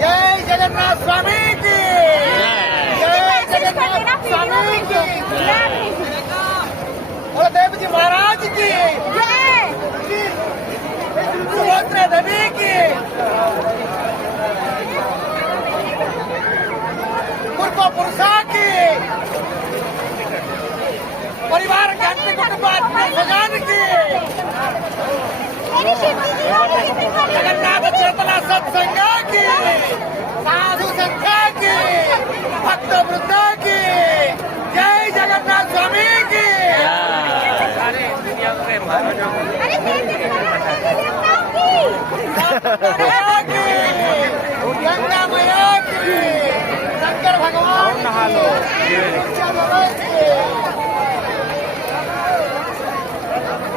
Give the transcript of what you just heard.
जय जगन्नाथ स्वामी की जय जगन्नाथ स्वामी की बलदेव जी महाराज की सुभद्रा देवी की पूर्व पुरुषा की परिवार ज्ञानी कुटुंबात्मा भगवान की जगन्नाथ चेतना सत्संग की साधु संघ की भक्त वृंद की जय जगन्नाथ स्वामी की अरे